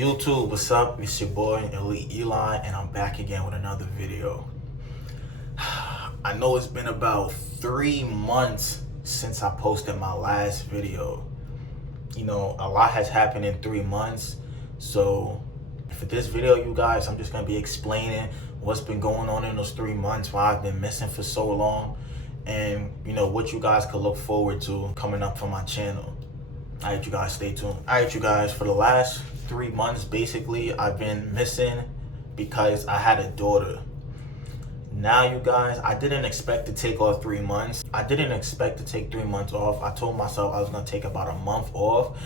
YouTube, what's up? It's your boy Elite Eli, and I'm back again with another video. I know it's been about 3 months since I posted my last video. You know, a lot has happened in 3 months. So for this video, you guys, I'm just gonna be explaining what's been going on in those 3 months, why I've been missing for so long, and you know what you guys could look forward to coming up from my channel. Alright, you guys, stay tuned. Alright, you guys, for the last 3 months, basically, I've been missing because I had a daughter. Now, you guys, I didn't expect to take off 3 months. I didn't expect to take 3 months off. I told myself I was gonna take about a month off,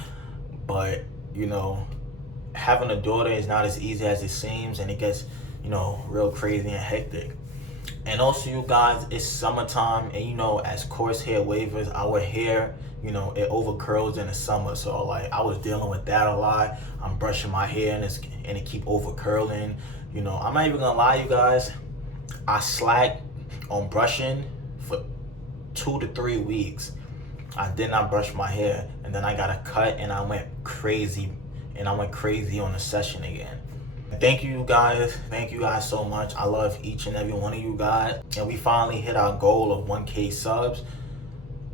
but you know, having a daughter is not as easy as it seems, and it gets, you know, real crazy and hectic. And also, you guys, it's summertime, and you know, as coarse hair wavers, our hair, you know, it over curls in the summer. So like, I was dealing with that a lot. I'm brushing my hair and it keep over curling. You know, I'm not even gonna lie, you guys, I slacked on brushing for 2 to 3 weeks. I did not brush my hair, and then I got a cut, and I went crazy on the session again. Thank you guys so much. I love each and every one of you guys, and we finally hit our goal of 1K subs.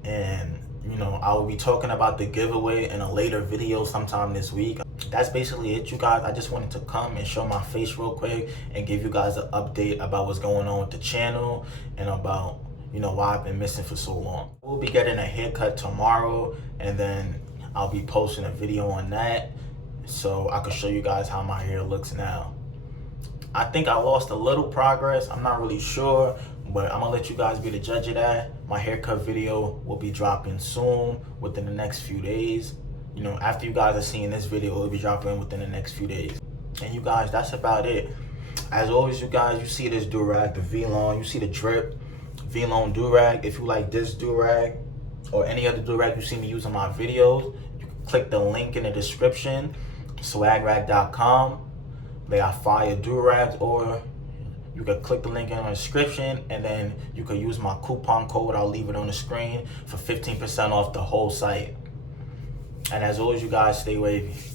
And you know, I will be talking about the giveaway in a later video sometime this week. That's basically it, you guys. I just wanted to come and show my face real quick and give you guys an update about what's going on with the channel and about, you know, why I've been missing for so long. We'll be getting a haircut tomorrow, and then I'll be posting a video on that so I can show you guys how my hair looks now. I think I lost a little progress. I'm not really sure, but I'm gonna let you guys be the judge of that. My haircut video will be dropping soon, within the next few days. You know, after you guys are seeing this video, it'll be dropping within the next few days. And you guys, that's about it. As always, you guys, you see this durag, the V-Long, you see the drip V-Long durag. If you like this durag or any other durag you see me use in my videos, you can click the link in the description, swagrag.com. They got fire durags, or you can click the link in the description, and then you can use my coupon code. I'll leave it on the screen for 15% off the whole site. And as always, you guys, stay wavy.